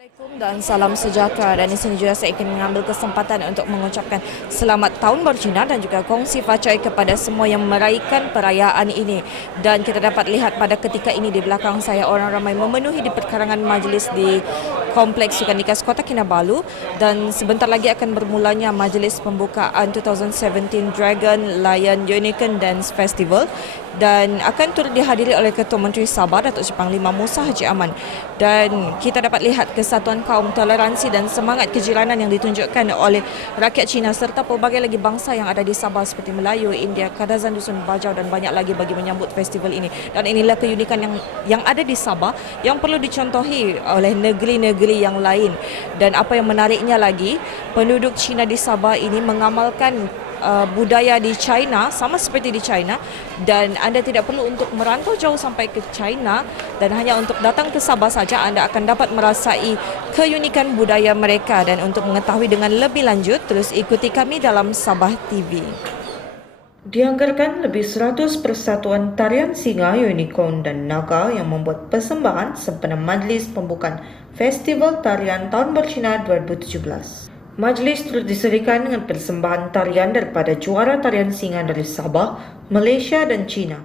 Assalamualaikum dan salam sejahtera, dan di sini juga saya ingin mengambil kesempatan untuk mengucapkan selamat tahun baru Cina dan juga kongsi facai kepada semua yang meraihkan perayaan ini. Dan kita dapat lihat pada ketika ini di belakang saya orang ramai memenuhi di perkarangan majlis di Kompleks Sukan Likas Kota Kinabalu, dan sebentar lagi akan bermulanya majlis pembukaan 2017 Dragon Lion Unicorn Dance Festival, dan akan turut dihadiri oleh Ketua Menteri Sabah Datuk Seri Panglima Musa Haji Aman. Dan kita dapat lihat kesatuan kaum, toleransi dan semangat kejilanan yang ditunjukkan oleh rakyat Cina serta pelbagai lagi bangsa yang ada di Sabah seperti Melayu, India, Kadazan, Dusun Bajau dan banyak lagi bagi menyambut festival ini. Dan inilah keunikan yang ada di Sabah yang perlu dicontohi oleh negeri-negeri yang lain. Dan apa yang menariknya lagi, penduduk Cina di Sabah ini mengamalkan budaya di China sama seperti di China, dan anda tidak perlu untuk merantau jauh sampai ke China, dan hanya untuk datang ke Sabah saja anda akan dapat merasai keunikan budaya mereka. Dan untuk mengetahui dengan lebih lanjut, terus ikuti kami dalam Sabah TV. Dianggarkan lebih 100 persatuan tarian singa, unicorn dan naga yang membuat persembahan sempena majlis pembukaan Festival Tarian Tahun Baru Cina 2017. Majlis turut diserikan dengan persembahan tarian daripada juara tarian singa dari Sabah, Malaysia dan China.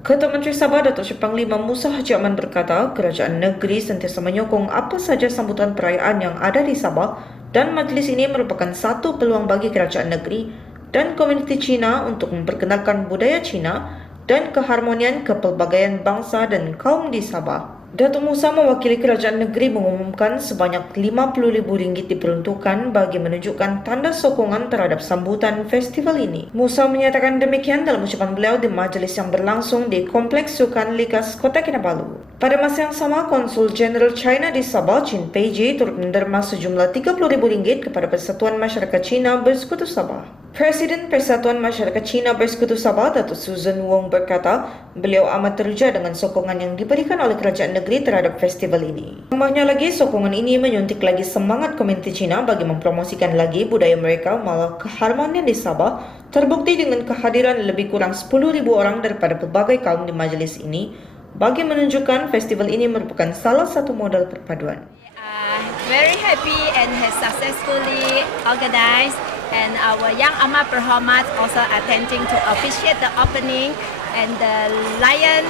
Ketua Menteri Sabah Datuk Seri Panglima Musa Haji Aman berkata, kerajaan negeri sentiasa menyokong apa sahaja sambutan perayaan yang ada di Sabah, dan majlis ini merupakan satu peluang bagi kerajaan negeri dan komuniti Cina untuk memperkenalkan budaya Cina dan keharmonian kepelbagaian bangsa dan kaum di Sabah. Datuk Musa mewakili kerajaan negeri mengumumkan sebanyak RM50,000 diperuntukkan bagi menunjukkan tanda sokongan terhadap sambutan festival ini. Musa menyatakan demikian dalam ucapan beliau di majlis yang berlangsung di Kompleks Sukan Likas Kota Kinabalu. Pada masa yang sama, Konsul Jeneral China di Sabah, Chin Peiji, turut menderma sejumlah RM30,000 kepada Persatuan Masyarakat Cina Bersekutu Sabah. Presiden Persatuan Masyarakat Cina Bersekutu Sabah, Datuk Susan Wong berkata, beliau amat teruja dengan sokongan yang diberikan oleh kerajaan negeri terhadap festival ini. Tambahnya lagi, sokongan ini menyuntik lagi semangat komuniti Cina bagi mempromosikan lagi budaya mereka, malah keharmonian di Sabah terbukti dengan kehadiran lebih kurang 10,000 orang daripada pelbagai kaum di majlis ini, bagi menunjukkan festival ini merupakan salah satu modal perpaduan. Very happy and has successfully organized, and our young amat berhormat also attending to officiate the opening, and the lion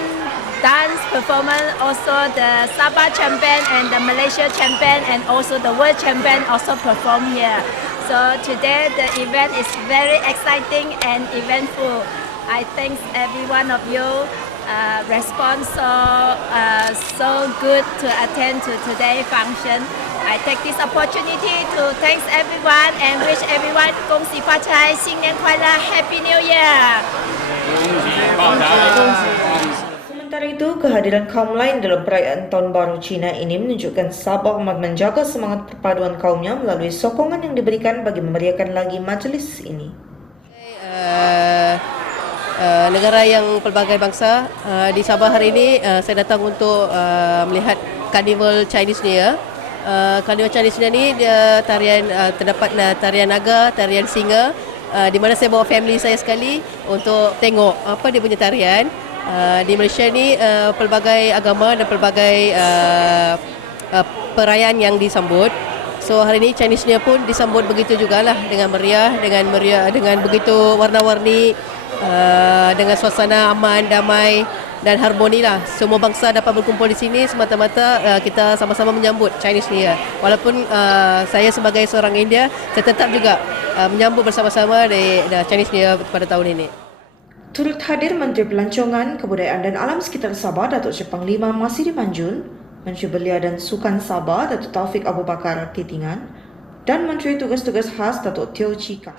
dance performance, also the Sabah champion and the Malaysia champion and also the world champion also perform here. So today the event is very exciting and eventful. I thank every one of you respond so good to attend to today's function. I take this opportunity to thank everyone and wish everyone 恭喜发财，新年快乐， Happy New Year. Sementara itu, kehadiran kaum lain dalam perayaan Tahun Baru Cina ini menunjukkan Sabah amat menjaga semangat perpaduan kaumnya melalui sokongan yang diberikan bagi memeriahkan lagi majlis ini. Negara yang pelbagai bangsa, di Sabah hari ini saya datang untuk melihat Carnival Chinese New Year. Carnival Chinese New Year ni dia tarian, terdapat tarian naga, tarian singa, di mana saya bawa family saya sekali untuk tengok apa dia punya tarian. Di Malaysia ni pelbagai agama dan pelbagai perayaan yang disambut. So hari ini Chinese New Year pun disambut begitu jugalah, dengan meriah, dengan begitu warna-warni, dengan suasana aman, damai dan harmoni lah. Semua bangsa dapat berkumpul di sini semata-mata kita sama-sama menyambut Chinese New Year. Walaupun saya sebagai seorang India, saya tetap juga menyambut bersama-sama di Chinese New Year pada tahun ini. Turut hadir Menteri Pelancongan, Kebudayaan dan Alam Sekitar Sabah, Datuk Seri Panglima Masidi Manjun, Menteri Belia dan Sukan Sabah, Datuk Taufik Abu Bakar Kitingan, dan Menteri Tugas-Tugas Khas, Datuk Teo Chika.